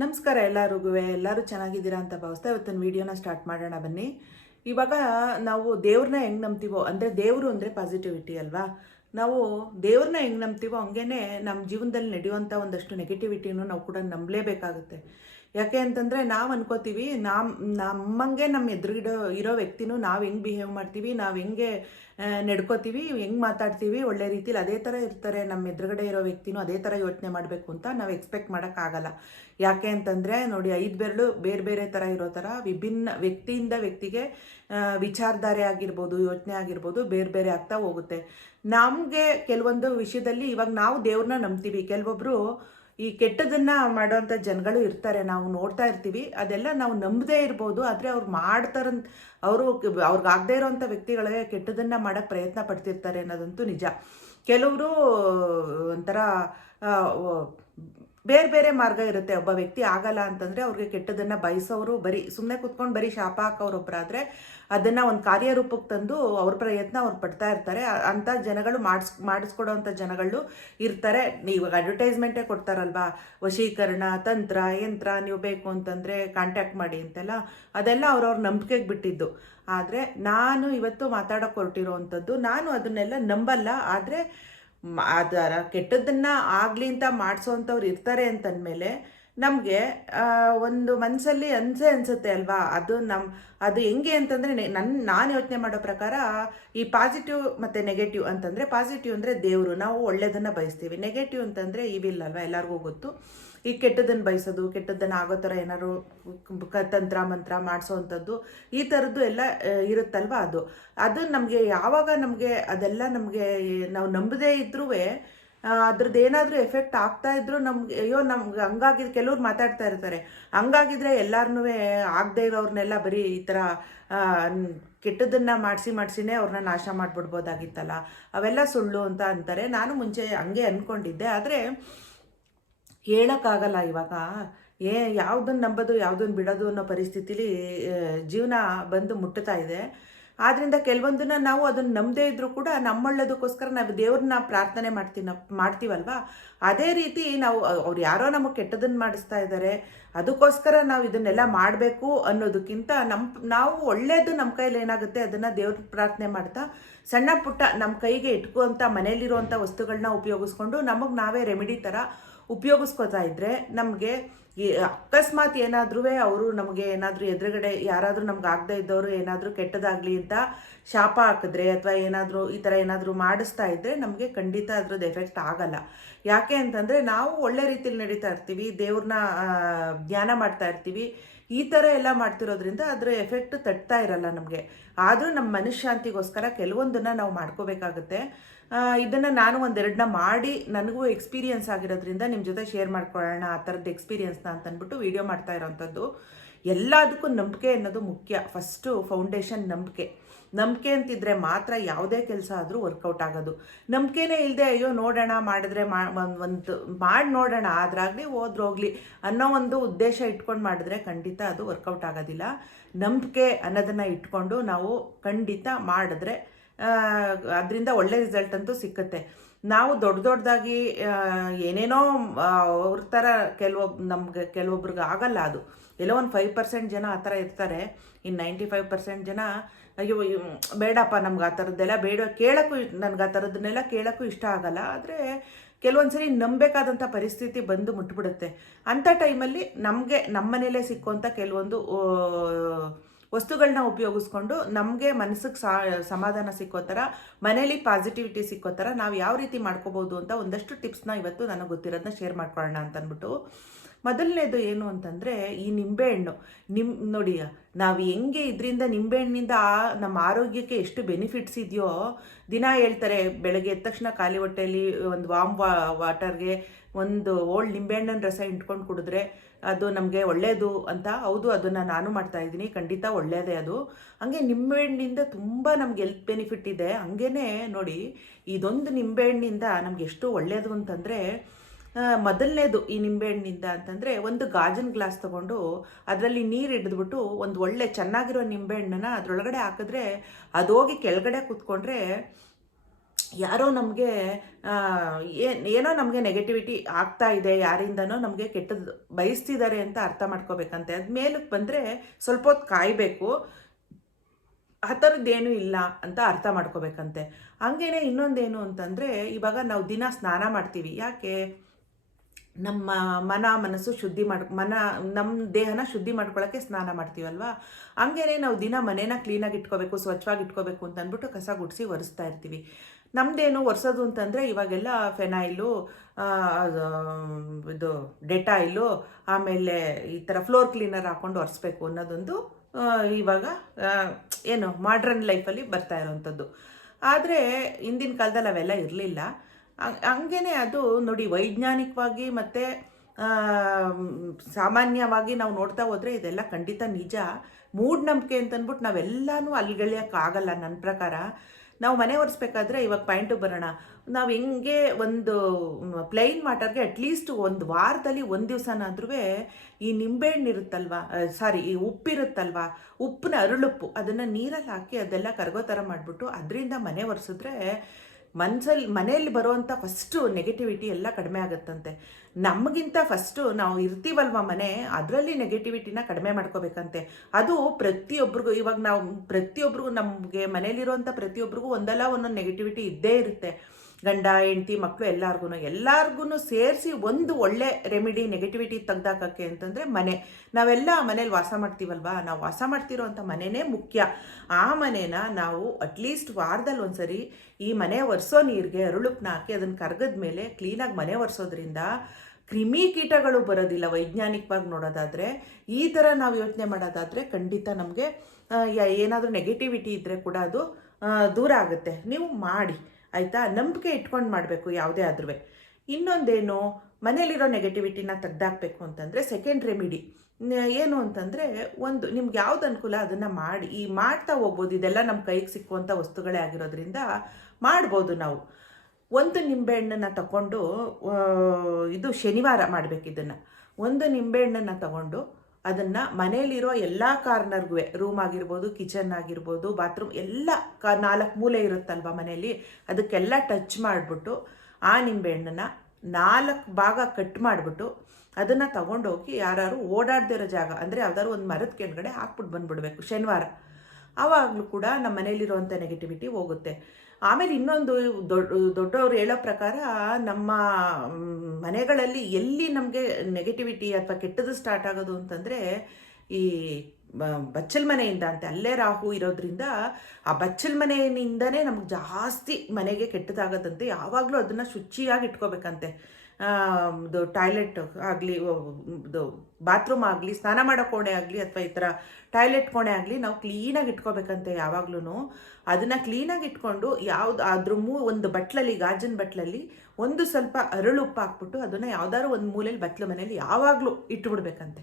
ನಮಸ್ಕಾರ ಎಲ್ಲರಿಗೂ ಎಲ್ಲರೂ ಚೆನ್ನಾಗಿದ್ದೀರಾ ಅಂತ ಭಾವಿಸ್ತಾ ಇವತ್ತಿನ ವಿಡಿಯೋನ ಸ್ಟಾರ್ಟ್ ಮಾಡೋಣ ಬನ್ನಿ. ಇವಾಗ ನಾವು ದೇವ್ರನ್ನ ಹೆಂಗ್ ನಂಬ್ತೀವೋ, ಅಂದರೆ ದೇವರು ಅಂದರೆ ಪಾಸಿಟಿವಿಟಿ ಅಲ್ವಾ? ನಾವು ದೇವ್ರನ್ನ ಹೆಂಗೆ ನಂಬ್ತೀವೋ ಹಂಗೇನೆ ನಮ್ಮ ಜೀವನದಲ್ಲಿ ನಡೆಯುವಂಥ ಒಂದಷ್ಟು ನೆಗೆಟಿವಿಟಿನೂ ನಾವು ಕೂಡ ನಂಬಲೇಬೇಕಾಗುತ್ತೆ. ಯಾಕೆ ಅಂತಂದರೆ ನಾವು ಅನ್ಕೋತೀವಿ ನಮ್ಮ ನಮ್ಮಂಗೆ ನಮ್ಮ ಎದುರುಗಿಡೋ ಇರೋ ವ್ಯಕ್ತಿನೂ ನಾವು ಹೆಂಗೆ ಬಿಹೇವ್ ಮಾಡ್ತೀವಿ, ನಾವು ಹೆಂಗೆ ನಡ್ಕೋತೀವಿ, ಹೆಂಗೆ ಮಾತಾಡ್ತೀವಿ, ಒಳ್ಳೆ ರೀತಿಲಿ ಅದೇ ಥರ ಇರ್ತಾರೆ ನಮ್ಮ ಎದುರುಗಡೆ ಇರೋ ವ್ಯಕ್ತಿನೂ ಅದೇ ಥರ ಯೋಚನೆ ಮಾಡಬೇಕು ಅಂತ ನಾವು ಎಕ್ಸ್ಪೆಕ್ಟ್ ಮಾಡೋಕ್ಕಾಗಲ್ಲ ಯಾಕೆ ಅಂತಂದರೆ ನೋಡಿ ಐದು ಬೆರಳು ಬೇರೆ ಬೇರೆ ಥರ ಇರೋ ಥರ ವಿಭಿನ್ನ ವ್ಯಕ್ತಿಯಿಂದ ವ್ಯಕ್ತಿಗೆ ವಿಚಾರಧಾರೆ ಆಗಿರ್ಬೋದು, ಯೋಚನೆ ಆಗಿರ್ಬೋದು ಬೇರೆ ಬೇರೆ ಆಗ್ತಾ ಹೋಗುತ್ತೆ. ನಮಗೆ ಕೆಲವೊಂದು ವಿಷಯದಲ್ಲಿ ಇವಾಗ ನಾವು ದೇವ್ರನ್ನ ನಂಬ್ತೀವಿ. ಕೆಲವೊಬ್ಬರು ಈ ಕೆಟ್ಟದನ್ನ ಮಾಡುವಂಥ ಜನಗಳು ಇರ್ತಾರೆ, ನಾವು ನೋಡ್ತಾ ಇರ್ತೀವಿ. ಅದೆಲ್ಲ ನಾವು ನಂಬದೇ ಇರ್ಬೋದು, ಆದರೆ ಅವ್ರು ಮಾಡ್ತಾರ ಅವರು ಅವ್ರಿಗಾಗದೇ ಇರೋಂಥ ವ್ಯಕ್ತಿಗಳಿಗೆ ಕೆಟ್ಟದನ್ನ ಮಾಡೋಕ್ಕೆ ಪ್ರಯತ್ನ ಪಡ್ತಿರ್ತಾರೆ ಅನ್ನೋದಂತೂ ನಿಜ. ಕೆಲವರು ಒಂಥರ ಬೇರೆ ಬೇರೆ ಮಾರ್ಗ ಇರುತ್ತೆ. ಒಬ್ಬ ವ್ಯಕ್ತಿ ಆಗಲ್ಲ ಅಂತಂದರೆ ಅವ್ರಿಗೆ ಕೆಟ್ಟದನ್ನ ಬಯಸೋರು, ಬರೀ ಸುಮ್ಮನೆ ಕುತ್ಕೊಂಡು ಬರೀ ಶಾಪ ಹಾಕೋರು ಹಾಕೋರೊಬ್ಬರಾದರೆ ಅದನ್ನು ಒಂದು ಕಾರ್ಯರೂಪಕ್ಕೆ ತಂದು ಅವ್ರ ಪ್ರಯತ್ನ ಅವ್ರು ಪಡ್ತಾ ಇರ್ತಾರೆ. ಅಂತ ಜನಗಳು ಮಾಡಿಸ್ ಮಾಡಿಸ್ಕೊಡೋವಂಥ ಜನಗಳು ಇರ್ತಾರೆ. ಇವಾಗ ಅಡ್ವರ್ಟೈಸ್ಮೆಂಟೇ ಕೊಡ್ತಾರಲ್ವಾ? ವಶೀಕರಣ, ತಂತ್ರ, ಯಂತ್ರ ನೀವು ಬೇಕು ಅಂತಂದರೆ ಕಾಂಟ್ಯಾಕ್ಟ್ ಮಾಡಿ ಅಂತೆಲ್ಲ. ಅದೆಲ್ಲ ಅವ್ರವ್ರ ನಂಬಿಕೆಗೆ ಬಿಟ್ಟಿದ್ದು. ಆದರೆ ನಾನು ಇವತ್ತು ಮಾತಾಡೋಕೆ ಹೊರಟಿರೋವಂಥದ್ದು ನಾನು ಅದನ್ನೆಲ್ಲ ನಂಬಲ್ಲ. ಆದರೆ ಅದರ ಕೆಟ್ಟದ್ದನ್ನು ಆಗಲಿ ಅಂತ ಮಾಡಿಸೋವಂಥವ್ರು ಇರ್ತಾರೆ ಅಂತಂದಮೇಲೆ ನಮಗೆ ಒಂದು ಮನಸ್ಸಲ್ಲಿ ಅನ್ಸೆ ಅನಿಸುತ್ತೆ ಅಲ್ವಾ? ಅದು ನಮ್ಮ ಅದು ಹೆಂಗೆ ಅಂತಂದರೆ ನನ್ನ ನಾನು ಯೋಚನೆ ಮಾಡೋ ಪ್ರಕಾರ ಈ ಪಾಸಿಟಿವ್ ಮತ್ತು ನೆಗೆಟಿವ್ ಅಂತಂದರೆ ಪಾಸಿಟಿವ್ ಅಂದರೆ ದೇವರು. ನಾವು ಒಳ್ಳೆಯದನ್ನು ಬಯಸ್ತೀವಿ. ನೆಗೆಟಿವ್ ಅಂತಂದರೆ ಇವಿಲ್ಲ ಅಲ್ವಾ? ಎಲ್ಲರಿಗೂ ಗೊತ್ತು. ಈ ಕೆಟ್ಟದನ್ನು ಬಯಸೋದು, ಕೆಟ್ಟದ್ದನ್ನು ಆಗೋ ಥರ ಏನಾದ್ರು ತಂತ್ರ, ಮಂತ್ರ ಮಾಡಿಸೋವಂಥದ್ದು ಈ ಥರದ್ದು ಎಲ್ಲ ಇರುತ್ತಲ್ವ ಅದು? ಅದು ನಮಗೆ ಯಾವಾಗ ನಮಗೆ ಅದೆಲ್ಲ ನಮಗೆ ನಾವು ನಂಬದೇ ಇದ್ರೂ ಅದ್ರದ್ದು ಏನಾದರೂ ಎಫೆಕ್ಟ್ ಆಗ್ತಾ ಇದ್ರು ನಮ್ಗೆ, ಅಯ್ಯೋ, ನಮ್ಗೆ ಹಂಗಾಗಿದ್, ಕೆಲವ್ರು ಮಾತಾಡ್ತಾ ಇರ್ತಾರೆ. ಹಂಗಾಗಿದ್ರೆ ಎಲ್ಲಾರನ್ನೂ ಆಗದೆ ಇರೋರ್ನೆಲ್ಲ ಬರೀ ಈ ಥರ ಕೆಟ್ಟದನ್ನ ಮಾಡಿಸಿ ಮಾಡಿಸಿನೇ ಅವ್ರನ್ನ ನಾಶ ಮಾಡಿಬಿಡ್ಬೋದಾಗಿತ್ತಲ್ಲ? ಅವೆಲ್ಲ ಸುಳ್ಳು ಅಂತ ಅಂತಾರೆ. ನಾನು ಮುಂಚೆ ಹಂಗೆ ಅಂದ್ಕೊಂಡಿದ್ದೆ ಆದರೆ ಹೇಳೋಕ್ಕಾಗಲ್ಲ ಇವಾಗ. ಏ ಯಾವುದನ್ನು ನಂಬೋದು ಯಾವುದನ್ನು ಬಿಡೋದು ಅನ್ನೋ ಪರಿಸ್ಥಿತಿಲಿ ಜೀವನ ಬಂದು ಮುಟ್ಟುತ್ತಾ ಇದೆ. ಆದ್ದರಿಂದ ಕೆಲವೊಂದನ್ನ ನಾವು ಅದನ್ನು ನಂಬದೇ ಇದ್ದರೂ ಕೂಡ ನಮ್ಮೊಳ್ಳೋದಕ್ಕೋಸ್ಕರ ನಾವು ದೇವ್ರನ್ನ ಪ್ರಾರ್ಥನೆ ಮಾಡ್ತೀನ, ಮಾಡ್ತೀವಲ್ವಾ? ಅದೇ ರೀತಿ ನಾವು, ಅವ್ರು ಯಾರೋ ನಮಗೆ ಕೆಟ್ಟದನ್ನು ಮಾಡಿಸ್ತಾ ಇದ್ದಾರೆ ಅದಕ್ಕೋಸ್ಕರ ನಾವು ಇದನ್ನೆಲ್ಲ ಮಾಡಬೇಕು ಅನ್ನೋದಕ್ಕಿಂತ ನಮ್ಮ ನಾವು ಒಳ್ಳೆಯದು ನಮ್ಮ ಕೈಯಲ್ಲಿ ಏನಾಗುತ್ತೆ ಅದನ್ನು ದೇವ್ರ ಪ್ರಾರ್ಥನೆ ಮಾಡ್ತಾ, ಸಣ್ಣ ಪುಟ್ಟ ನಮ್ಮ ಕೈಗೆ ಇಟ್ಕುವಂಥ ಮನೇಲಿರುವಂಥ ವಸ್ತುಗಳನ್ನ ಉಪಯೋಗಿಸ್ಕೊಂಡು ನಮಗೆ ನಾವೇ ರೆಮಿಡಿ ಥರ ಉಪಯೋಗಿಸ್ಕೋತಾ ಇದ್ದರೆ ನಮಗೆ ಅಕಸ್ಮಾತ್ ಏನಾದ್ರೂ ಅವರು ನಮಗೆ ಏನಾದರೂ ಎದುರುಗಡೆ ಯಾರಾದರೂ ನಮ್ಗೆ ಆಗದೇ ಇದ್ದವರು ಏನಾದರೂ ಕೆಟ್ಟದಾಗಲಿ ಅಂತ ಶಾಪ ಹಾಕಿದ್ರೆ ಅಥವಾ ಏನಾದರೂ ಈ ಥರ ಏನಾದರೂ ಮಾಡಿಸ್ತಾ ಇದ್ದರೆ ನಮಗೆ ಖಂಡಿತ ಅದ್ರದ್ದು ಎಫೆಕ್ಟ್ ಆಗಲ್ಲ. ಯಾಕೆ ಅಂತಂದರೆ ನಾವು ಒಳ್ಳೆ ರೀತಿಯಲ್ಲಿ ನಡೀತಾ ಇರ್ತೀವಿ ದೇವ್ರನ್ನ ಧ್ಯಾನ ಮಾಡ್ತಾ ಇರ್ತೀವಿ, ಈ ಥರ ಎಲ್ಲ ಮಾಡ್ತಿರೋದ್ರಿಂದ ಅದರ ಎಫೆಕ್ಟ್ ತಟ್ತಾ ಇರಲ್ಲ ನಮಗೆ. ಆದರೂ ನಮ್ಮ ಮನಃಶಾಂತಿಗೋಸ್ಕರ ಕೆಲವೊಂದನ್ನು ನಾವು ಮಾಡ್ಕೋಬೇಕಾಗುತ್ತೆ. ಇದನ್ನು ನಾನು ಒಂದೆರಡನ್ನ ಮಾಡಿ ನನಗೂ ಎಕ್ಸ್ಪೀರಿಯನ್ಸ್ ಆಗಿರೋದ್ರಿಂದ ನಿಮ್ಮ ಜೊತೆ ಶೇರ್ ಮಾಡ್ಕೊಳ್ಳೋಣ ಆ ಥರದ್ದು ಎಕ್ಸ್ಪೀರಿಯನ್ಸ್ನ ಅಂತ ಅಂದ್ಬಿಟ್ಟು ವೀಡಿಯೋ ಮಾಡ್ತಾ ಇರೋವಂಥದ್ದು ಎಲ್ಲದಕ್ಕೂ ನಂಬಿಕೆ ಅನ್ನೋದು ಮುಖ್ಯ. ಫಸ್ಟು ಫೌಂಡೇಶನ್ ನಂಬಿಕೆ. ನಂಬಿಕೆ ಅಂತಿದ್ರೆ ಮಾತ್ರ ಯಾವುದೇ ಕೆಲಸ ಆದರೂ ವರ್ಕೌಟ್ ಆಗೋದು. ನಂಬಿಕೆನೇ ಇಲ್ಲದೆ ಅಯ್ಯೋ, ನೋಡೋಣ, ಮಾಡಿದ್ರೆ ಮಾ, ಒಂದು ಮಾಡಿ ನೋಡೋಣ, ಆದ್ರಾಗಲಿ ಹೋದ್ರೋಗ್ಲಿ ಅನ್ನೋ ಒಂದು ಉದ್ದೇಶ ಇಟ್ಕೊಂಡು ಮಾಡಿದ್ರೆ ಖಂಡಿತ ಅದು ವರ್ಕೌಟ್ ಆಗೋದಿಲ್ಲ. ನಂಬಿಕೆ ಅನ್ನೋದನ್ನು ಇಟ್ಕೊಂಡು ನಾವು ಖಂಡಿತ ಮಾಡಿದ್ರೆ ಅದರಿಂದ ಒಳ್ಳೆ ರಿಸಲ್ಟ್ ಅಂತೂ ಸಿಕ್ಕತ್ತೆ. ನಾವು ದೊಡ್ಡ ದೊಡ್ಡದಾಗಿ ಏನೇನೋ ಅವ್ರ ಥರ ಕೆಲವೊಬ್ ನಮ್ಗೆ ಕೆಲವೊಬ್ರಿಗೆ ಆಗಲ್ಲ ಅದು. ಎಲ್ಲೋ ಒಂದು ಫೈವ್ ಪರ್ಸೆಂಟ್ ಜನ ಆ ಥರ ಇರ್ತಾರೆ. ಇನ್ನು ನೈಂಟಿ ಫೈವ್ ಪರ್ಸೆಂಟ್ ಜನ, ಅಯ್ಯೋ ಬೇಡಪ್ಪ ನಮ್ಗೆ ಆ ಥರದ್ದೆಲ್ಲ ಬೇಡ, ಕೇಳೋಕ್ಕೂ ನನಗೆ ಆ ಥರದ್ದನ್ನೆಲ್ಲ ಕೇಳೋಕ್ಕೂ ಇಷ್ಟ ಆಗಲ್ಲ. ಆದರೆ ಕೆಲವೊಂದು ಸರಿ ನಂಬಬೇಕಾದಂಥ ಪರಿಸ್ಥಿತಿ ಬಂದು ಮುಟ್ಬಿಡುತ್ತೆ. ಅಂಥ ಟೈಮಲ್ಲಿ ನಮಗೆ ನಮ್ಮ ಮನೇಲೇ ಸಿಕ್ಕುವಂಥ ಕೆಲವೊಂದು ವಸ್ತುಗಳನ್ನ ಉಪಯೋಗಿಸ್ಕೊಂಡು ನಮಗೆ ಮನಸ್ಸಿಗೆ ಸಮಾಧಾನ ಸಿಕ್ಕೋ ಥರ ಮನೇಲಿ ಪಾಸಿಟಿವಿಟಿ ಸಿಕ್ಕೋ ಥರ ನಾವು ಯಾವ ರೀತಿ ಮಾಡ್ಕೋಬೋದು ಅಂತ ಒಂದಷ್ಟು ಟಿಪ್ಸ್ನ ಇವತ್ತು ನನಗೆ ಗೊತ್ತಿರೋದನ್ನ ಶೇರ್ ಮಾಡ್ಕೊಳ್ಳೋಣ ಅಂತ ಅಂದ್ಬಿಟ್ಟು ಮೊದಲನೇದು ಏನು ಅಂತಂದರೆ ಈ ನಿಂಬೆಹಣ್ಣು. ನಿಮ್, ನೋಡಿ, ನಾವು ಹೆಂಗೆ ಇದರಿಂದ ನಿಂಬೆಹಣ್ಣಿಂದ ನಮ್ಮ ಆರೋಗ್ಯಕ್ಕೆ ಎಷ್ಟು ಬೆನಿಫಿಟ್ಸ್ ಇದೆಯೋ, ದಿನ ಹೇಳ್ತಾರೆ, ಬೆಳಗ್ಗೆ ಎದ್ದ ತಕ್ಷಣ ಖಾಲಿ ಹೊಟ್ಟೆಯಲ್ಲಿ ಒಂದು ವಾಮ್ ವಾ ವಾಟರ್ಗೆ ಒಂದು ಓಲ್ಡ್ ನಿಂಬೆಹಣ್ಣಿನ ರಸ ಇಟ್ಕೊಂಡು ಕುಡಿದ್ರೆ ಅದು ನಮಗೆ ಒಳ್ಳೆಯದು ಅಂತ ಹೌದು, ಅದನ್ನು ನಾನು ಮಾಡ್ತಾ ಇದ್ದೀನಿ, ಖಂಡಿತ ಒಳ್ಳೆಯದೇ ಅದು. ಹಂಗೆ ನಿಂಬೆಹಣ್ಣಿಂದ ತುಂಬ ನಮ್ಗೆ ಹೆಲ್ತ್ ಬೆನಿಫಿಟ್ ಇದೆ. ಹಾಗೇ ನೋಡಿ, ಇದೊಂದು ನಿಂಬೆಹಣ್ಣಿಂದ ನಮ್ಗೆ ಎಷ್ಟು ಒಳ್ಳೆಯದು ಅಂತಂದರೆ ಮೊದಲನೇದು ಈ ನಿಂಬೆಹಣ್ಣಿಂದ ಅಂತಂದರೆ ಒಂದು ಗಾಜಿನ ಗ್ಲಾಸ್ ತಗೊಂಡು ಅದರಲ್ಲಿ ನೀರು ಹಿಡಿದ್ಬಿಟ್ಟು ಒಂದು ಒಳ್ಳೆ ಚೆನ್ನಾಗಿರೋ ನಿಂಬೆಹಣ್ಣನ್ನ ಅದರೊಳಗಡೆ ಹಾಕಿದ್ರೆ ಅದೋಗಿ ಕೆಳಗಡೆ ಕೂತ್ಕೊಂಡ್ರೆ ಯಾರೋ ನಮಗೆ ಏನೋ ನಮಗೆ ನೆಗೆಟಿವಿಟಿ ಆಗ್ತಾ ಇದೆ ಯಾರಿಂದನೋ ನಮಗೆ ಕೆಟ್ಟದ್ದು ಬಯಸ್ತಿದ್ದಾರೆ ಅಂತ ಅರ್ಥ ಮಾಡ್ಕೋಬೇಕಂತೆ. ಅದು ಮೇಲಕ್ಕೆ ಬಂದರೆ ಸ್ವಲ್ಪ ಹೊತ್ತು ಕಾಯಬೇಕು. ಆ ಥರದ್ದೇನೂ ಇಲ್ಲ ಅಂತ ಅರ್ಥ ಮಾಡ್ಕೋಬೇಕಂತೆ. ಹಂಗೇನೆ ಇನ್ನೊಂದೇನು ಅಂತಂದರೆ ಇವಾಗ ನಾವು ದಿನ ಸ್ನಾನ ಮಾಡ್ತೀವಿ. ಯಾಕೆ? ನಮ್ಮ ಮನ ಮನಸ್ಸು ಶುದ್ಧಿ ಮಾಡ್, ಮನ ನಮ್ಮ ದೇಹನ ಶುದ್ಧಿ ಮಾಡ್ಕೊಳ್ಳೋಕ್ಕೆ ಸ್ನಾನ ಮಾಡ್ತೀವಲ್ವಾ? ಹಂಗೇನೆ ನಾವು ದಿನ ಮನೇನ ಕ್ಲೀನಾಗಿ ಇಟ್ಕೋಬೇಕು, ಸ್ವಚ್ಛವಾಗಿ ಇಟ್ಕೋಬೇಕು ಅಂತ ಅಂದ್ಬಿಟ್ಟು ಕಸ ಗುಡಿಸಿ ಒರೆಸ್ತಾ ಇರ್ತೀವಿ. ನಮ್ಮದೇನು ಒರೆಸೋದು ಅಂತಂದರೆ ಇವಾಗೆಲ್ಲ ಫೆನಾಯಿಲು ಇದು ಡೆಟಾಯಿಲು, ಆಮೇಲೆ ಈ ಥರ ಫ್ಲೋರ್ ಕ್ಲೀನರ್ ಹಾಕ್ಕೊಂಡು ಒರೆಸ್ಬೇಕು ಅನ್ನೋದೊಂದು ಇವಾಗ ಏನು ಮಾಡ್ರನ್ ಲೈಫಲ್ಲಿ ಬರ್ತಾ ಇರೋವಂಥದ್ದು ಆದರೆ ಹಿಂದಿನ ಕಾಲದಲ್ಲಿ ಅವೆಲ್ಲ ಇರಲಿಲ್ಲ. ಹಂಗೇನೆ ಅದು ನೋಡಿ ವೈಜ್ಞಾನಿಕವಾಗಿ ಮತ್ತು ಸಾಮಾನ್ಯವಾಗಿ ನಾವು ನೋಡ್ತಾ ಹೋದರೆ ಇದೆಲ್ಲ ಖಂಡಿತ ನಿಜ. ಮೂಢನಂಬಿಕೆ ಅಂತಂದ್ಬಿಟ್ಟು ನಾವೆಲ್ಲನೂ ಅಲ್ಗೆಳೆಯೋಕ್ಕಾಗಲ್ಲ ನನ್ನ ಪ್ರಕಾರ. ನಾವು ಮನೆ ಒರೆಸ್ಬೇಕಾದ್ರೆ ಇವಾಗ ಪಾಯಿಂಟು ಬರೋಣ. ನಾವು ಹೆಂಗೆ ಒಂದು ಪ್ಲೈನ್ ವಾಟರ್ಗೆ ಅಟ್ಲೀಸ್ಟ್ ಒಂದು ವಾರದಲ್ಲಿ ಒಂದು ದಿವಸನಾದ್ರೂ ಈ ನಿಂಬೆಹಣ್ಣು ಇರುತ್ತಲ್ವ ಸಾರಿ ಈ ಉಪ್ಪಿರುತ್ತಲ್ವ ಉಪ್ಪಿನ ಅರಳುಪ್ಪು, ಅದನ್ನು ನೀರಲ್ಲಿ ಹಾಕಿ ಅದೆಲ್ಲ ಕರಗೋ ಥರ ಮಾಡಿಬಿಟ್ಟು ಅದರಿಂದ ಮನೆ ಒರೆಸಿದ್ರೆ ಮನ್ಸಲ್ಲಿ ಮನೆಯಲ್ಲಿ ಬರುವಂಥ ಫಸ್ಟು ನೆಗೆಟಿವಿಟಿ ಎಲ್ಲ ಕಡಿಮೆ ಆಗುತ್ತಂತೆ. ನಮಗಿಂತ ಫಸ್ಟು ನಾವು ಇರ್ತೀವಲ್ವ ಮನೆ, ಅದರಲ್ಲಿ ನೆಗೆಟಿವಿಟಿನ ಕಡಿಮೆ ಮಾಡ್ಕೋಬೇಕಂತೆ. ಅದು ಪ್ರತಿಯೊಬ್ಬರಿಗೂ ಇವಾಗ ನಾವು ಪ್ರತಿಯೊಬ್ಬರಿಗೂ ನಮಗೆ ಮನೇಲಿರುವಂಥ ಪ್ರತಿಯೊಬ್ಬರಿಗೂ ಒಂದಲ್ಲ ಒಂದೊಂದು ನೆಗೆಟಿವಿಟಿ ಇದ್ದೇ ಇರುತ್ತೆ. ಗಂಡ, ಹೆಂಡತಿ ಮಕ್ಕಳು ಎಲ್ಲಾರ್ಗು ಎಲ್ಲಾರ್ಗು ಸೇರಿಸಿ ಒಂದು ಒಳ್ಳೆ ರೆಮಿಡಿ ನೆಗೆಟಿವಿಟಿ ತೆಗ್ದಾಕಕ್ಕೆ ಅಂತಂದರೆ ಮನೆ. ನಾವೆಲ್ಲ ಮನೇಲಿ ವಾಸ ಮಾಡ್ತೀವಲ್ವಾ? ನಾವು ವಾಸ ಮಾಡ್ತಿರೋ ಅಂಥ ಮನೆಯೇ ಮುಖ್ಯ. ಆ ಮನೇನ ನಾವು ಅಟ್ಲೀಸ್ಟ್ ವಾರದಲ್ಲಿ ಒಂದ್ಸರಿ ಈ ಮನೆ ಒರೆಸೋ ನೀರಿಗೆ ಅರುಳುಪ್ಪನ್ನ ಹಾಕಿ ಅದನ್ನು ಕರ್ಗದ ಮೇಲೆ ಕ್ಲೀನಾಗಿ ಮನೆ ಒರೆಸೋದ್ರಿಂದ ಕ್ರಿಮಿ ಕೀಟಗಳು ಬರೋದಿಲ್ಲ ವೈಜ್ಞಾನಿಕವಾಗಿ ನೋಡೋದಾದರೆ. ಈ ಥರ ನಾವು ಯೋಚನೆ ಮಾಡೋದಾದರೆ ಖಂಡಿತ ನಮಗೆ ಏನಾದರೂ ನೆಗೆಟಿವಿಟಿ ಇದ್ದರೆ ಕೂಡ ಅದು ದೂರ ಆಗುತ್ತೆ. ನೀವು ಮಾಡಿ, ಆಯಿತಾ? ನಂಬಿಕೆ ಇಟ್ಕೊಂಡು ಮಾಡಬೇಕು ಯಾವುದೇ ಆದ್ರೂ ಇನ್ನೊಂದೇನು ಮನೇಲಿರೋ ನೆಗೆಟಿವಿಟಿನ ತೆಗ್ದಾಕಬೇಕು ಅಂತಂದರೆ ಸೆಕೆಂಡ್ ರೆಮಿಡಿ ಏನು ಅಂತಂದರೆ ಒಂದು, ನಿಮ್ಗೆ ಯಾವ್ದು ಅನುಕೂಲ ಅದನ್ನು ಮಾಡಿ, ಈ ಮಾಡ್ತಾ ಹೋಗ್ಬೋದು, ಇದೆಲ್ಲ ನಮ್ಮ ಕೈಗೆ ಸಿಕ್ಕುವಂಥ ವಸ್ತುಗಳೇ ಆಗಿರೋದ್ರಿಂದ ಮಾಡ್ಬೋದು ನಾವು. ಒಂದು ನಿಂಬೆಹಣ್ಣನ್ನು ತಗೊಂಡು ಇದು ಶನಿವಾರ ಮಾಡಬೇಕು ಇದನ್ನು. ಒಂದು ನಿಂಬೆಹಣ್ಣನ್ನು ತಗೊಂಡು ಅದನ್ನು ಮನೇಲಿರೋ ಎಲ್ಲ ಕಾರ್ನರ್ಗೂ ರೂಮ್ ಆಗಿರ್ಬೋದು, ಕಿಚನ್ ಆಗಿರ್ಬೋದು, ಬಾತ್ರೂಮ್ ಎಲ್ಲ ಕ, ನಾಲ್ಕು ಮೂಲೆ ಇರುತ್ತಲ್ವ ಮನೆಯಲ್ಲಿ? ಅದಕ್ಕೆಲ್ಲ ಟಚ್ ಮಾಡಿಬಿಟ್ಟು ಆ ನಿಂಬೆಹಣ್ಣನ್ನು ನಾಲ್ಕು ಭಾಗ ಕಟ್ ಮಾಡಿಬಿಟ್ಟು ಅದನ್ನು ತಗೊಂಡೋಗಿ ಯಾರು ಓಡಾಡ್ದಿರೋ ಜಾಗ, ಅಂದರೆ ಯಾವ್ದಾದ್ರು ಒಂದು ಮರದ ಕೆಳಗಡೆ ಹಾಕ್ಬಿಟ್ಟು ಬಂದ್ಬಿಡ್ಬೇಕು ಶನಿವಾರ. ಆವಾಗಲೂ ಕೂಡ ನಮ್ಮ ಮನೇಲಿರುವಂಥ ನೆಗೆಟಿವಿಟಿ ಹೋಗುತ್ತೆ. ಆಮೇಲೆ ಇನ್ನೊಂದು ದೊಡ್ಡ ದೊಡ್ಡವರು ಹೇಳೋ ಪ್ರಕಾರ ನಮ್ಮ ಮನೆಗಳಲ್ಲಿ ಎಲ್ಲಿ ನಮಗೆ ನೆಗೆಟಿವಿಟಿ ಅಥವಾ ಕೆಟ್ಟದ್ದು ಸ್ಟಾರ್ಟ್ ಆಗೋದು ಅಂತಂದರೆ ಈ ಬಚ್ಚಲ್ ಮನೆಯಿಂದ ಅಂತೆ. ಅಲ್ಲೇ ರಾಹು ಇರೋದ್ರಿಂದ ಆ ಬಚ್ಚಲ್ ಮನೆಯಿಂದನೇ ನಮ್ಗೆ ಜಾಸ್ತಿ ಮನೆಗೆ ಕೆಟ್ಟದಾಗದಂತೆ ಯಾವಾಗಲೂ ಅದನ್ನು ಶುಚಿಯಾಗಿ ಇಟ್ಕೋಬೇಕಂತೆ. ಟಾಯ್ಲೆಟ್ ಆಗಲಿ ಇದು ಬಾತ್ರೂಮ್ ಆಗಲಿ, ಸ್ನಾನ ಮಾಡೋ ಕೋಣೆ ಆಗಲಿ ಅಥವಾ ಈ ಥರ ಟಾಯ್ಲೆಟ್ ಕೋಣೆ ಆಗಲಿ ನಾವು ಕ್ಲೀನಾಗಿ ಇಟ್ಕೋಬೇಕಂತೆ ಯಾವಾಗ್ಲೂ ಅದನ್ನು ಕ್ಲೀನಾಗಿ ಇಟ್ಕೊಂಡು ಯಾವ್ದು, ಅದ್ರ ಮೂ, ಒಂದು ಬಟ್ಲಲ್ಲಿ, ಗಾಜಿನ ಬಟ್ಲಲ್ಲಿ ಒಂದು ಸ್ವಲ್ಪ ಅರಳುಪ್ಪು ಹಾಕ್ಬಿಟ್ಟು ಅದನ್ನು ಯಾವ್ದಾದ್ರು ಒಂದು ಮೂಲೆಯಲ್ಲಿ ಬಟ್ಲು ಮನೇಲಿ ಯಾವಾಗಲೂ ಇಟ್ಬಿಡ್ಬೇಕಂತೆ.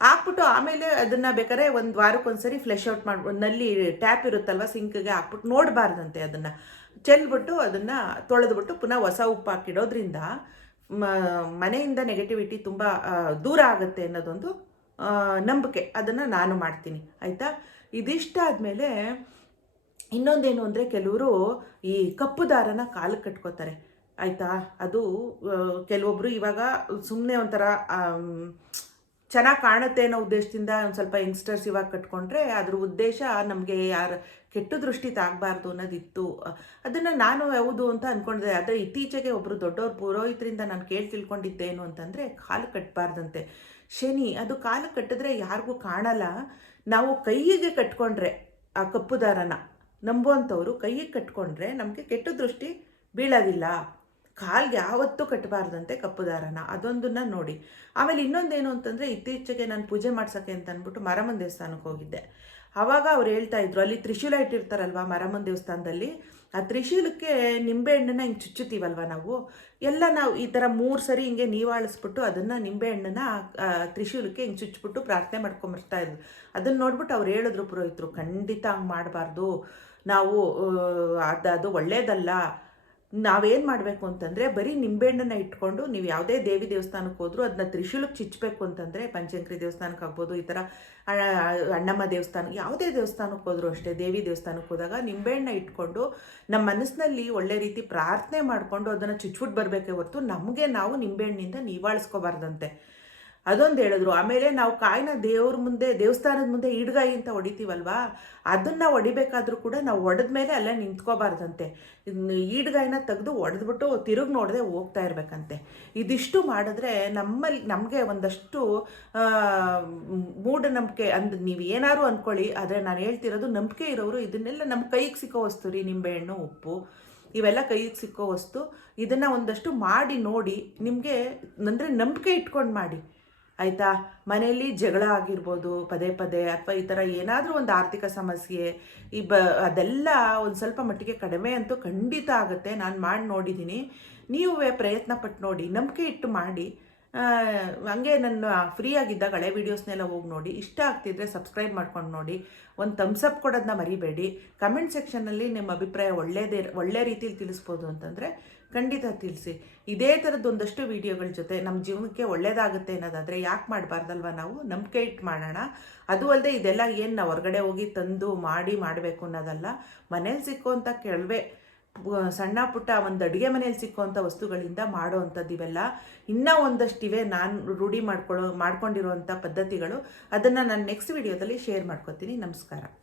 ಹಾಕ್ಬಿಟ್ಟು ಆಮೇಲೆ ಅದನ್ನು ಬೇಕಾದ್ರೆ ಒಂದು ವಾರಕ್ಕೊಂದ್ಸರಿ ಫ್ಲೆಶ್ ಔಟ್ ಮಾಡಿ ನಲ್ಲಿ ಟ್ಯಾಪ್ ಇರುತ್ತಲ್ವ ಸಿಂಕ್ಗೆ ಹಾಕ್ಬಿಟ್ಟು ನೋಡಬಾರ್ದಂತೆ ಅದನ್ನು. ಚೆಲ್ಬಿಟ್ಟು ಅದನ್ನು ತೊಳೆದ್ಬಿಟ್ಟು ಪುನಃ ಹೊಸ ಉಪ್ಪು ಹಾಕಿಡೋದ್ರಿಂದ ಮನೆಯಿಂದ ನೆಗೆಟಿವಿಟಿ ತುಂಬ ದೂರ ಆಗುತ್ತೆ ಅನ್ನೋದೊಂದು ನಂಬಿಕೆ. ಅದನ್ನು ನಾನು ಮಾಡ್ತೀನಿ. ಆಯಿತಾ? ಇದಿಷ್ಟಾದಮೇಲೆ ಇನ್ನೊಂದೇನು ಅಂದರೆ ಕೆಲವರು ಈ ಕಪ್ಪು ದಾರನ ಕಾಲು ಕಟ್ಕೋತಾರೆ. ಆಯಿತಾ? ಅದು ಕೆಲವೊಬ್ಬರು ಇವಾಗ ಸುಮ್ಮನೆ ಒಂಥರ ಚೆನ್ನಾಗಿ ಕಾಣುತ್ತೆ ಅನ್ನೋ ಉದ್ದೇಶದಿಂದ ಒಂದು ಸ್ವಲ್ಪ ಯಂಗ್ಸ್ಟರ್ಸ್ ಇವಾಗ ಕಟ್ಕೊಂಡ್ರೆ ಅದ್ರ ಉದ್ದೇಶ ನಮಗೆ ಯಾರು ಕೆಟ್ಟ ದೃಷ್ಟಿ ತಾಗಬಾರ್ದು ಅನ್ನೋದಿತ್ತು. ಅದನ್ನು ನಾನು ಯಾವುದು ಅಂತ ಅಂದ್ಕೊಂಡಿದ್ದೆ ಆದರೆ ಇತ್ತೀಚೆಗೆ ಒಬ್ಬರು ದೊಡ್ಡವ್ರ ಪುರೋಹಿತರಿಂದ ನಾನು ಕೇಳಿ ತಿಳ್ಕೊಂಡಿದ್ದೇನು ಅಂತಂದರೆ ಕಾಲು ಕಟ್ಟಬಾರ್ದಂತೆ ಶನಿ, ಅದು ಕಾಲು ಕಟ್ಟಿದ್ರೆ ಯಾರಿಗೂ ಕಾಣಲ್ಲ. ನಾವು ಕೈಯಿಗೆ ಕಟ್ಕೊಂಡ್ರೆ ಆ ಕಪ್ಪು ದಾರನ ನಂಬುವಂಥವ್ರು ಕೈಗೆ ಕಟ್ಕೊಂಡ್ರೆ ನಮಗೆ ಕೆಟ್ಟ ದೃಷ್ಟಿ ಬೀಳೋದಿಲ್ಲ. ಕಾಲ್ಗೆ ಯಾವತ್ತೂ ಕಟ್ಟಬಾರ್ದಂತೆ ಕಪ್ಪು ದಾರನ ಅದೊಂದನ್ನ ನೋಡಿ. ಆಮೇಲೆ ಇನ್ನೊಂದೇನು ಅಂತಂದರೆ, ಇತ್ತೀಚೆಗೆ ನಾನು ಪೂಜೆ ಮಾಡ್ಸೋಕ್ಕೆ ಅಂತ ಅಂದ್ಬಿಟ್ಟು ಮರಮನ್ ದೇವಸ್ಥಾನಕ್ಕೆ ಹೋಗಿದ್ದೆ. ಆವಾಗ ಅವ್ರು ಹೇಳ್ತಾ ಇದ್ರು, ಅಲ್ಲಿ ತ್ರಿಶೂಲ ಇಟ್ಟಿರ್ತಾರಲ್ವ ಮರಮನ್ ದೇವಸ್ಥಾನದಲ್ಲಿ? ಆ ತ್ರಿಶೂಲಕ್ಕೆ ನಿಂಬೆಹಣ್ಣನ್ನ ಹಿಂಗೆ ಚುಚ್ಚುತ್ತೀವಲ್ವ ನಾವು? ಎಲ್ಲ ನಾವು ಈ ಥರ ಮೂರು ಸರಿ ಹಿಂಗೆ ನೀವಾಳಿಸ್ಬಿಟ್ಟು ಅದನ್ನು ನಿಂಬೆಹಣ್ಣನ್ನ ತ್ರಿಶೂಲಕ್ಕೆ ಹಿಂಗೆ ಚುಚ್ಚಿಬಿಟ್ಟು ಪ್ರಾರ್ಥನೆ ಮಾಡ್ಕೊಂಬರ್ತಾ ಇದ್ರು. ಅದನ್ನು ನೋಡ್ಬಿಟ್ಟು ಅವ್ರು ಹೇಳಿದ್ರು ಪುರೋಹಿತರು, ಖಂಡಿತ ಹಂಗೆ ಮಾಡಬಾರ್ದು. ನಾವು ಅದು ಅದು ಒಳ್ಳೇದಲ್ಲ. ನಾವೇನು ಮಾಡಬೇಕು ಅಂತಂದರೆ ಬರೀ ನಿಂಬೆಹಣ್ಣನ್ನು ಇಟ್ಕೊಂಡು ನೀವು ಯಾವುದೇ ದೇವಿ ದೇವಸ್ಥಾನಕ್ಕೆ ಹೋದರೂ ಅದನ್ನ ತ್ರಿಶೂಲಕ್ಕೆ ಚಿಚ್ಚಬೇಕು ಅಂತಂದರೆ ಪಂಚಂಕ್ರಿ ದೇವಸ್ಥಾನಕ್ಕೆ ಆಗ್ಬೋದು, ಈ ಥರ ಅಣ್ಣಮ್ಮ ದೇವಸ್ಥಾನ, ಯಾವುದೇ ದೇವಸ್ಥಾನಕ್ಕೆ ಹೋದರೂ ಅಷ್ಟೇ, ದೇವಿ ದೇವಸ್ಥಾನಕ್ಕೆ ಹೋದಾಗ ನಿಂಬೆಹಣ್ಣ ಇಟ್ಕೊಂಡು ನಮ್ಮ ಮನಸ್ಸಿನಲ್ಲಿ ಒಳ್ಳೆ ರೀತಿ ಪ್ರಾರ್ಥನೆ ಮಾಡಿಕೊಂಡು ಅದನ್ನು ಚುಚ್ಬಿಟ್ಟು ಬರಬೇಕೇ ಹೊರತು ನಮಗೆ ನಾವು ನಿಂಬೆಹಣ್ಣಿಂದ ನಿವಾಳಿಸ್ಕೋಬಾರ್ದಂತೆ. ಅದೊಂದು ಹೇಳಿದ್ರು. ಆಮೇಲೆ ನಾವು ಕಾಯಿನ ದೇವ್ರ ಮುಂದೆ, ದೇವಸ್ಥಾನದ ಮುಂದೆ ಈಡ್ಗಾಯಿ ಅಂತ ಹೊಡಿತೀವಲ್ವಾ? ಅದನ್ನು ಹೊಡಿಬೇಕಾದ್ರೂ ಕೂಡ ನಾವು ಹೊಡೆದ ಮೇಲೆ ಅಲ್ಲೇ ನಿಂತ್ಕೋಬಾರ್ದಂತೆ. ಈಡ್ಗಾಯಿನ ತೆಗೆದು ಹೊಡೆದ್ಬಿಟ್ಟು ತಿರುಗಿ ನೋಡದೆ ಹೋಗ್ತಾ ಇರಬೇಕಂತೆ. ಇದಿಷ್ಟು ಮಾಡಿದ್ರೆ ನಮ್ಮಲ್ಲಿ ನಮಗೆ ಒಂದಷ್ಟು ಮೂಢನಂಬಿಕೆ ಅಂದ್ ನೀವು ಏನಾದ್ರು ಅಂದ್ಕೊಳ್ಳಿ ಆದರೆ ನಾನು ಹೇಳ್ತಿರೋದು ನಂಬಿಕೆ ಇರೋರು ಇದನ್ನೆಲ್ಲ ನಮ್ಮ ಕೈಗೆ ಸಿಕ್ಕೋ ವಸ್ತು ರೀ ನಿಂಬೆಹಣ್ಣು ಉಪ್ಪು, ಇವೆಲ್ಲ ಕೈಗೆ ಸಿಕ್ಕೋ ವಸ್ತು. ಇದನ್ನು ಒಂದಷ್ಟು ಮಾಡಿ ನೋಡಿ, ನಿಮಗೆ, ಅಂದರೆ ನಂಬಿಕೆ ಇಟ್ಕೊಂಡು ಮಾಡಿ. ಆಯಿತಾ? ಮನೆಯಲ್ಲಿ ಜಗಳ ಆಗಿರ್ಬೋದು, ಪದೇ ಪದೇ, ಅಥವಾ ಈ ಥರ ಏನಾದರೂ ಒಂದು ಆರ್ಥಿಕ ಸಮಸ್ಯೆ, ಈ ಬ, ಅದೆಲ್ಲ ಒಂದು ಸ್ವಲ್ಪ ಮಟ್ಟಿಗೆ ಕಡಿಮೆ ಅಂತೂ ಖಂಡಿತ ಆಗುತ್ತೆ. ನಾನು ಮಾಡಿ ನೋಡಿದ್ದೀನಿ. ನೀವೇ ಪ್ರಯತ್ನ ಪಟ್ಟು ನೋಡಿ, ನಂಬಿಕೆ ಇಟ್ಟು ಮಾಡಿ. ಹಂಗೆ ನನ್ನ ಫ್ರೀ ಆಗಿದ್ದಾಗ ಹಳೆ ವೀಡಿಯೋಸ್ನೆಲ್ಲ ಹೋಗಿ ನೋಡಿ. ಇಷ್ಟ ಆಗ್ತಿದ್ರೆ ಸಬ್ಸ್ಕ್ರೈಬ್ ಮಾಡ್ಕೊಂಡು ನೋಡಿ. ಒಂದು ಥಮ್ಸ್ ಅಪ್ ಕೊಡೋದನ್ನ ಮರಿಬೇಡಿ. ಕಮೆಂಟ್ ಸೆಕ್ಷನಲ್ಲಿ ನಿಮ್ಮ ಅಭಿಪ್ರಾಯ ಒಳ್ಳೆಯದೇ ಒಳ್ಳೆ ರೀತಿಯಲ್ಲಿ ತಿಳಿಸ್ಬೋದು ಅಂತಂದರೆ ಖಂಡಿತ ತಿಳಿಸಿ. ಇದೇ ಥರದ್ದೊಂದಷ್ಟು ವೀಡಿಯೋಗಳ ಜೊತೆ ನಮ್ಮ ಜೀವನಕ್ಕೆ ಒಳ್ಳೇದಾಗುತ್ತೆ ಅನ್ನೋದಾದರೆ ಯಾಕೆ ಮಾಡಬಾರ್ದಲ್ವ ನಾವು? ನಂಬಿಕೆ ಇಟ್ಟು ಮಾಡೋಣ. ಅದು ಅಲ್ಲದೆ ಇದೆಲ್ಲ ಏನು ನಾವು ಹೊರಗಡೆ ಹೋಗಿ ತಂದು ಮಾಡಿ ಮಾಡಬೇಕು ಅನ್ನೋದಲ್ಲ. ಮನೇಲಿ ಸಿಕ್ಕುವಂಥ ಕೆಲವೇ ಪು- ಸಣ್ಣ ಪುಟ್ಟ ಒಂದು ಅಡುಗೆ ಮನೇಲಿ ಸಿಕ್ಕುವಂಥ ವಸ್ತುಗಳಿಂದ ಮಾಡೋ ಅಂಥದ್ದು ಇವೆಲ್ಲ. ಇನ್ನೂ ಒಂದಷ್ಟಿವೆ ನಾನು ರೂಢಿ ಮಾಡ್ಕೊಳ್ಳೋ ಮಾಡ್ಕೊಂಡಿರುವಂಥ ಪದ್ಧತಿಗಳು. ಅದನ್ನು ನಾನು ನೆಕ್ಸ್ಟ್ ವಿಡಿಯೋದಲ್ಲಿ ಶೇರ್ ಮಾಡ್ಕೊತೀನಿ. ನಮಸ್ಕಾರ.